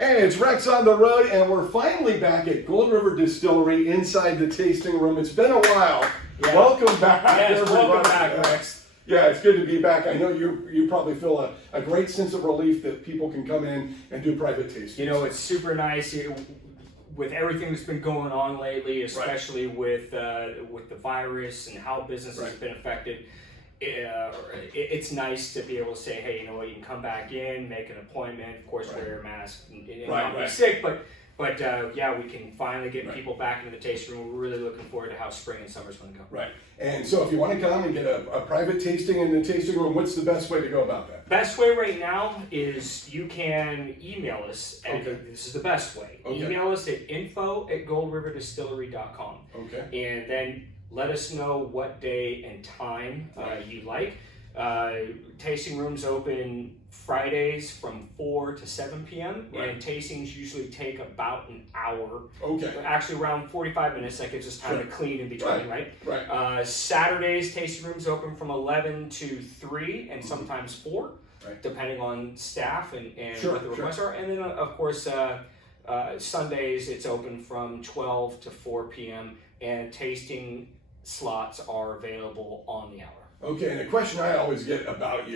Hey, it's Rex on the road, and we're finally back at Gold River Distillery inside the tasting room. It's been a while. Yeah. Welcome back. Yes, welcome back, Rex. Yeah, it's good to be back. I know you probably feel a great sense of relief that people can come in and do private tastings. You know, it's super nice with everything that's been going on lately, especially with the virus and how business has been affected. It's nice to be able to say, hey, you know what, you can come back in, make an appointment, of course, wear a mask and not be sick, but yeah, we can finally get people back into the tasting room. We're really looking forward to how spring and summer's going to go. Right. And so if you want to come and get a private tasting in the tasting room, what's the best way to go about that? Best way right now is you can email us. This is the best way. Email us at info@goldriverdistillery.com. Okay. And then let us know what day and time you like. Tasting rooms open Fridays from 4 to 7 p.m. And tastings usually take about an hour. Okay. Actually around 45 minutes. That gives us time to clean in between, right? Saturdays, tasting rooms open from 11 to 3 and sometimes 4, depending on staff and what the requests are. And then, of course, Sundays it's open from 12 to 4 p.m. and tasting slots are available on the hour. Okay, and a question I always get about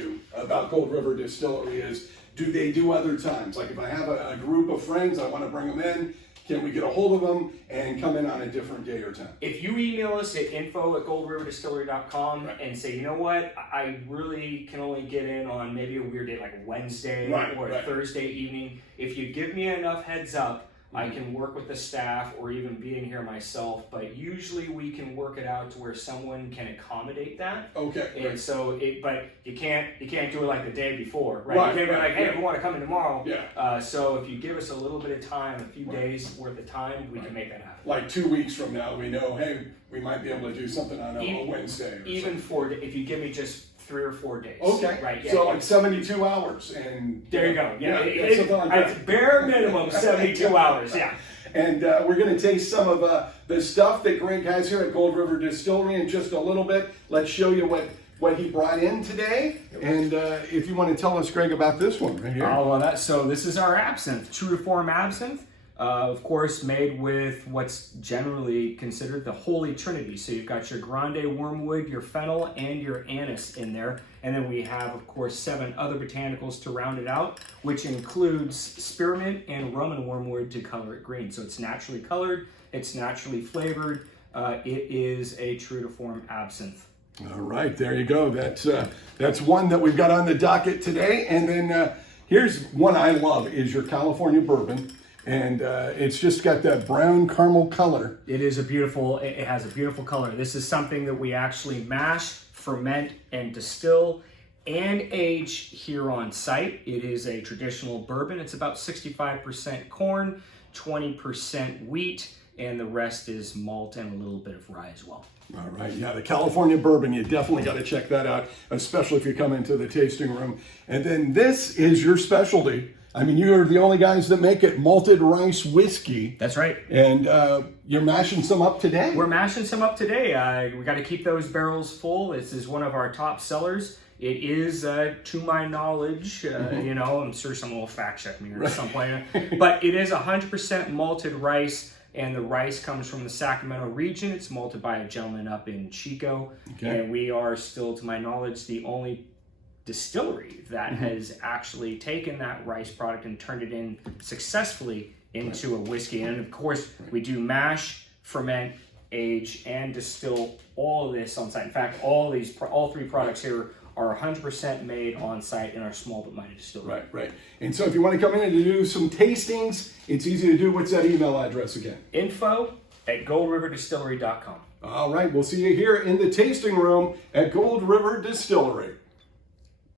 Gold River Distillery is, do they do other times? Like if I have a group of friends, I want to bring them in, can we get a hold of them and come in on a different day or time? If you email us at info@goldriverdistillery.com and say, you know what, I really can only get in on maybe a weird day like Wednesday or a Thursday evening, if you give me enough heads up, I can work with the staff or even be in here myself, but usually we can work it out to where someone can accommodate that. Okay. And so, but you can't do it like the day before, right? You can't be like, hey, we want to come in tomorrow. Yeah. So if you give us a little bit of time, a few days worth of time, we can make that happen. Like 2 weeks from now, we know, hey, we might be able to do something on a Wednesday. Even 4 days, if you give me just 3 or 4 days. Okay. Right. Yeah, so like 72 hours, and there you go. Yeah. Something like that. It's bare minimum 72 hours. Yeah. And we're going to taste some of the stuff that Greg has here at Gold River Distillery in just a little bit. Let's show you what he brought in today. And if you want to tell us, Greg, about this one right here. Oh, well, so this is our absinthe, true to form absinthe. Of course, made with what's generally considered the Holy Trinity. So you've got your Grande Wormwood, your fennel, and your anise in there. And then we have, of course, 7 other botanicals to round it out, which includes spearmint and Roman wormwood to color it green. So it's naturally colored, it's naturally flavored. It is a true to form absinthe. All right, there you go. That's one that we've got on the docket today. And then here's one I love, is your California bourbon. And it's just got that brown caramel color. It has a beautiful color. This is something that we actually mash, ferment, and distill and age here on site. It is a traditional bourbon. It's about 65% corn, 20% wheat, and the rest is malt and a little bit of rye as well. All right, yeah, the California bourbon, you definitely got to check that out, especially if you come into the tasting room. And then this is your specialty. I mean, you are the only guys that make it, malted rice whiskey. That's right. And you're mashing some up today? We're mashing some up today. We got to keep those barrels full. This is one of our top sellers. It is, to my knowledge, you know, I'm sure someone will fact check me at some point, but it is 100% malted rice, and the rice comes from the Sacramento region. It's malted by a gentleman up in Chico, and we are still, to my knowledge, the only distillery that has actually taken that rice product and turned it in successfully into a whiskey. And of course, we do mash, ferment, age, and distill all of this on site. In fact, all 3 products here are 100% made on site in our small but mighty distillery. Right. And so if you want to come in and do some tastings, it's easy to do. What's that email address again? info@goldriverdistillery.com. All right, we'll see you here in the tasting room at Gold River Distillery.